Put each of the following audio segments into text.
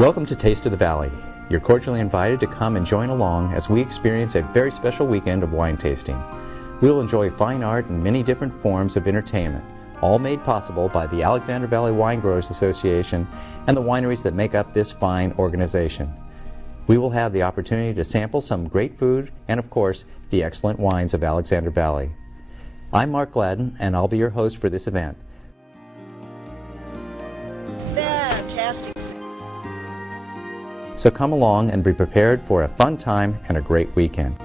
Welcome to Taste of the Valley. You're cordially invited to come and join along as we experience a very special weekend of wine tasting. We'll enjoy fine art and many different forms of entertainment, all made possible by the Alexander Valley Wine Growers Association and the wineries that make up this fine organization. We will have the opportunity to sample some great food and, of course, the excellent wines of Alexander Valley. I'm Mark Gladden, and I'll be your host for this event. Fantastic. So come along and be prepared for a fun time and a great weekend.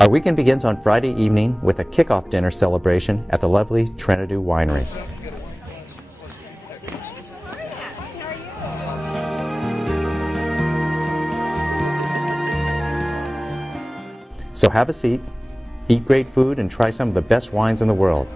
Our weekend begins on Friday evening with a kickoff dinner celebration at the lovely Trinity Winery. So have a seat, eat great food, and try some of the best wines in the world.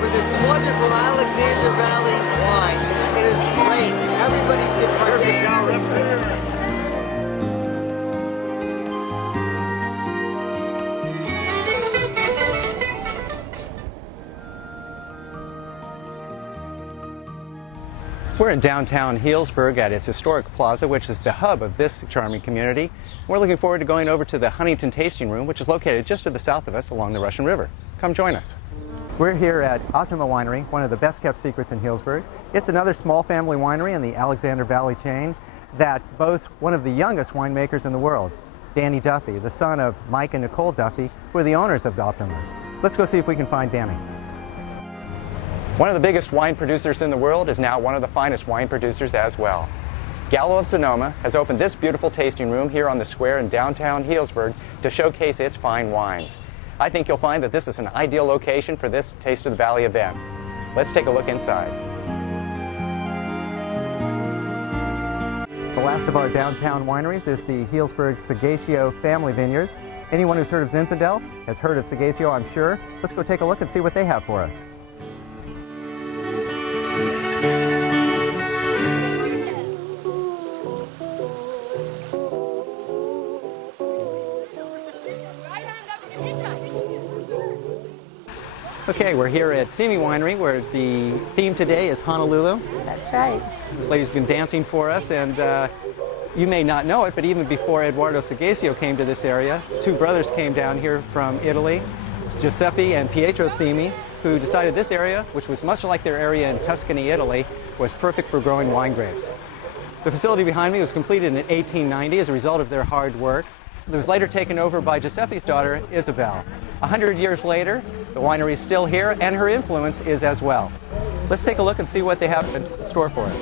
For this wonderful Alexander Valley wine. It is great. Everybody should partake. We're in downtown Healdsburg at its historic plaza, which is the hub of this charming community. We're looking forward to going over to the Huntington Tasting Room, which is located just to the south of us along the Russian River. Come join us. We're here at Optima Winery, one of the best-kept secrets in Healdsburg. It's another small family winery in the Alexander Valley chain that boasts one of the youngest winemakers in the world, Danny Duffy, the son of Mike and Nicole Duffy, who are the owners of Optima. Let's go see if we can find Danny. One of the biggest wine producers in the world is now one of the finest wine producers as well. Gallo of Sonoma has opened this beautiful tasting room here on the square in downtown Healdsburg to showcase its fine wines. I think you'll find that this is an ideal location for this Taste of the Valley event. Let's take a look inside. The last of our downtown wineries is the Healdsburg Sagacio Family Vineyards. Anyone who's heard of Zinfandel has heard of Sagacio, I'm sure. Let's go take a look and see what they have for us. Okay, we're here at Simi Winery, where the theme today is Honolulu. That's right. This lady's been dancing for us, and you may not know it, but even before Eduardo Sagacio came to this area, two brothers came down here from Italy, Giuseppe and Pietro Simi, who decided this area, which was much like their area in Tuscany, Italy, was perfect for growing wine grapes. The facility behind me was completed in 1890 as a result of their hard work. It was later taken over by Giuseppe's daughter, Isabel. 100 years later, the winery is still here, and her influence is as well. Let's take a look and see what they have in store for us.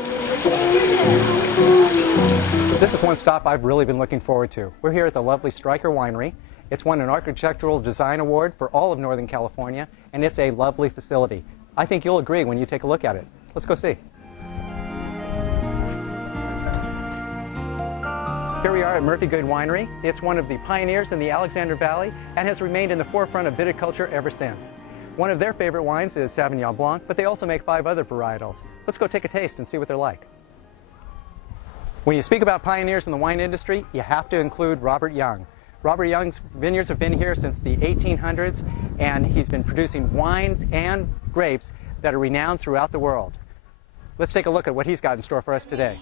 This is one stop I've really been looking forward to. We're here at the lovely Stryker Winery. It's won an Architectural Design Award for all of Northern California, and it's a lovely facility. I think you'll agree when you take a look at it. Let's go see. Here we are at Murphy Good Winery. It's one of the pioneers in the Alexander Valley and has remained in the forefront of viticulture ever since. One of their favorite wines is Sauvignon Blanc, but they also make 5 other varietals. Let's go take a taste and see what they're like. When you speak about pioneers in the wine industry, you have to include Robert Young. Robert Young's vineyards have been here since the 1800s, and he's been producing wines and grapes that are renowned throughout the world. Let's take a look at what he's got in store for us today.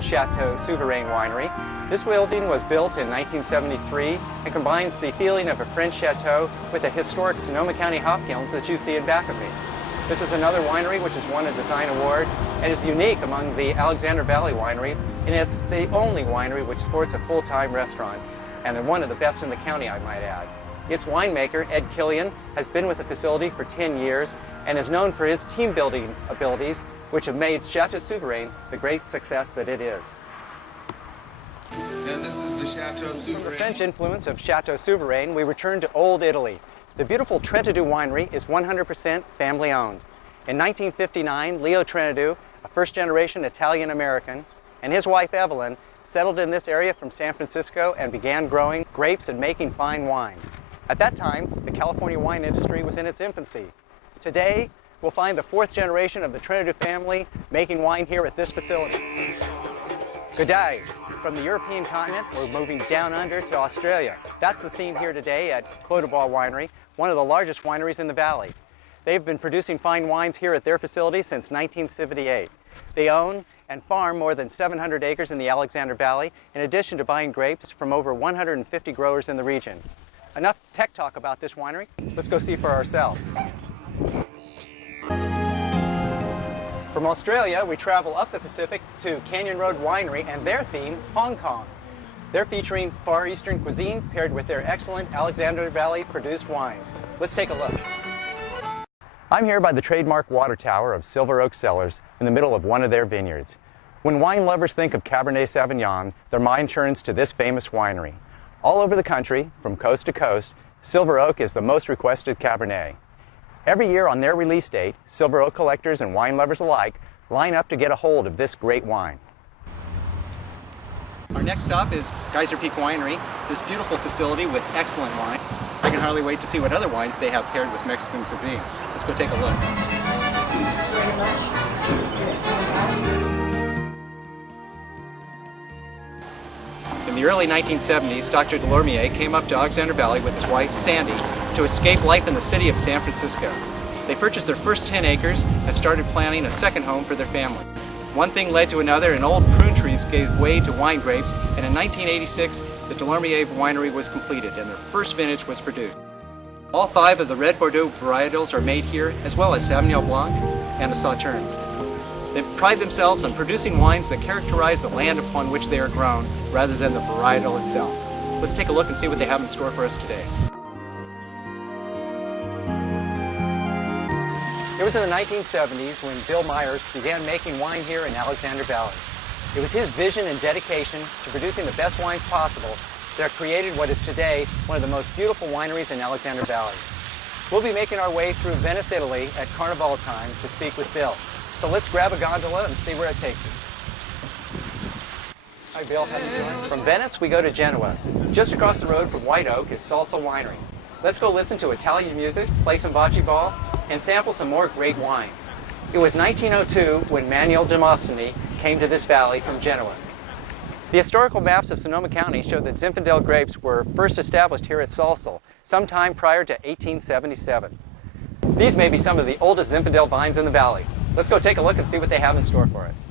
Chateau Souverain Winery. This building was built in 1973 and combines the feeling of a French chateau with the historic Sonoma County hop kilns that you see in back of me. This is another winery which has won a design award and is unique among the Alexander Valley wineries, and it's the only winery which sports a full-time restaurant, and one of the best in the county, I might add. Its winemaker, Ed Killian, has been with the facility for 10 years and is known for his team-building abilities, which have made Chateau Souverain the great success that it is. And this is the Chateau From the Souverain. French influence of Chateau Souverain, we return to Old Italy. The beautiful Trentadue winery is 100% family owned. In 1959, Leo Trentadue, a first-generation Italian-American, and his wife Evelyn settled in this area from San Francisco and began growing grapes and making fine wine. At that time, the California wine industry was in its infancy. Today, we'll find the fourth generation of the Trentadue family making wine here at this facility. Good day. From the European continent, we're moving down under to Australia. That's the theme here today at Clos du Bois Winery, one of the largest wineries in the valley. They've been producing fine wines here at their facility since 1978. They own and farm more than 700 acres in the Alexander Valley, in addition to buying grapes from over 150 growers in the region. Enough tech talk about this winery. Let's go see for ourselves. From Australia, we travel up the Pacific to Canyon Road Winery and their theme, Hong Kong. They're featuring Far Eastern cuisine paired with their excellent Alexander Valley produced wines. Let's take a look. I'm here by the trademark water tower of Silver Oak Cellars in the middle of one of their vineyards. When wine lovers think of Cabernet Sauvignon, their mind turns to this famous winery. All over the country, from coast to coast, Silver Oak is the most requested Cabernet. Every year on their release date, Silver Oak collectors and wine lovers alike line up to get a hold of this great wine. Our next stop is Geyser Peak Winery, this beautiful facility with excellent wine. I can hardly wait to see what other wines they have paired with Mexican cuisine. Let's go take a look. In the early 1970s, Dr. Delormier came up to Alexander Valley with his wife, Sandy, to escape life in the city of San Francisco. They purchased their first 10 acres and started planning a second home for their family. One thing led to another, and old prune trees gave way to wine grapes, and in 1986, the Delormier winery was completed and their first vintage was produced. All 5 of the red Bordeaux varietals are made here, as well as Sauvignon Blanc and the Sauterne. They pride themselves on producing wines that characterize the land upon which they are grown, rather than the varietal itself. Let's take a look and see what they have in store for us today. It was in the 1970s when Bill Myers began making wine here in Alexander Valley. It was his vision and dedication to producing the best wines possible that created what is today one of the most beautiful wineries in Alexander Valley. We'll be making our way through Venice, Italy at Carnival time to speak with Bill. So let's grab a gondola and see where it takes us. Hi Bill, how you doing? From Venice we go to Genoa. Just across the road from White Oak is Salsa Winery. Let's go listen to Italian music, play some bocce ball, and sample some more great wine. It was 1902 when Manuel Demostheni came to this valley from Genoa. The historical maps of Sonoma County show that Zinfandel grapes were first established here at Salsal sometime prior to 1877. These may be some of the oldest Zinfandel vines in the valley. Let's go take a look and see what they have in store for us.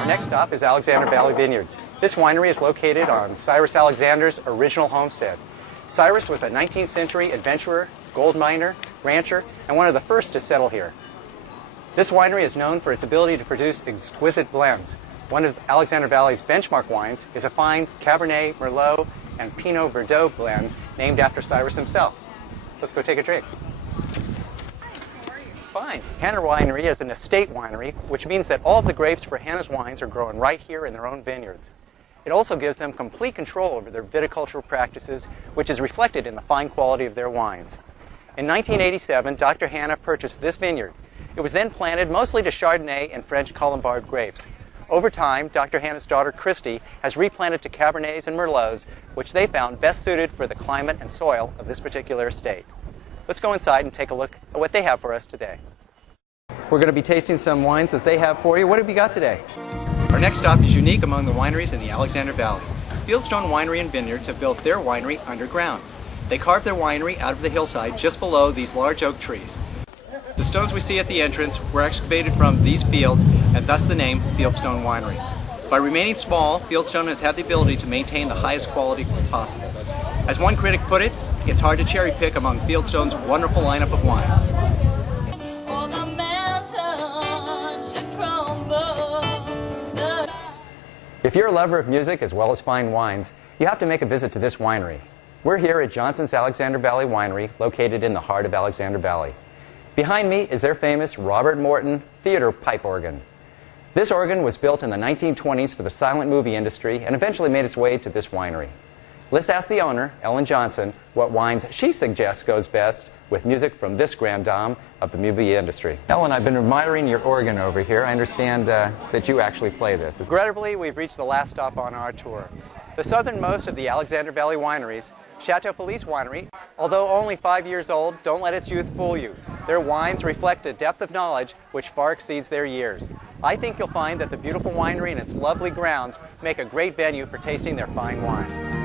Our next stop is Alexander Valley Vineyards. This winery is located on Cyrus Alexander's original homestead. Cyrus was a 19th century adventurer, gold miner, rancher, and one of the first to settle here. This winery is known for its ability to produce exquisite blends. One of Alexander Valley's benchmark wines is a fine Cabernet, Merlot, and Pinot Verdot blend named after Cyrus himself. Let's go take a drink. Fine. Hannah Winery is an estate winery, which means that all of the grapes for Hannah's wines are grown right here in their own vineyards. It also gives them complete control over their viticultural practices, which is reflected in the fine quality of their wines. In 1987, Dr. Hannah purchased this vineyard. It was then planted mostly to Chardonnay and French Colombard grapes. Over time, Dr. Hannah's daughter, Christy, has replanted to Cabernets and Merlots, which they found best suited for the climate and soil of this particular estate. Let's go inside and take a look at what they have for us today. We're going to be tasting some wines that they have for you. What have you got today? Our next stop is unique among the wineries in the Alexander Valley. Fieldstone Winery and Vineyards have built their winery underground. They carved their winery out of the hillside just below these large oak trees. The stones we see at the entrance were excavated from these fields, and thus the name Fieldstone Winery. By remaining small, Fieldstone has had the ability to maintain the highest quality possible. As one critic put it, it's hard to cherry pick among Fieldstone's wonderful lineup of wines. If you're a lover of music as well as fine wines, you have to make a visit to this winery. We're here at Johnson's Alexander Valley Winery, located in the heart of Alexander Valley. Behind me is their famous Robert Morton theater pipe organ. This organ was built in the 1920s for the silent movie industry and eventually made its way to this winery. Let's ask the owner, Ellen Johnson, what wines she suggests goes best with music from this grande dame of the movie industry. Ellen, I've been admiring your organ over here. I understand that you actually play this. Regrettably, we've reached the last stop on our tour. The southernmost of the Alexander Valley wineries, Chateau Felice Winery, although only 5 years old, don't let its youth fool you. Their wines reflect a depth of knowledge which far exceeds their years. I think you'll find that the beautiful winery and its lovely grounds make a great venue for tasting their fine wines.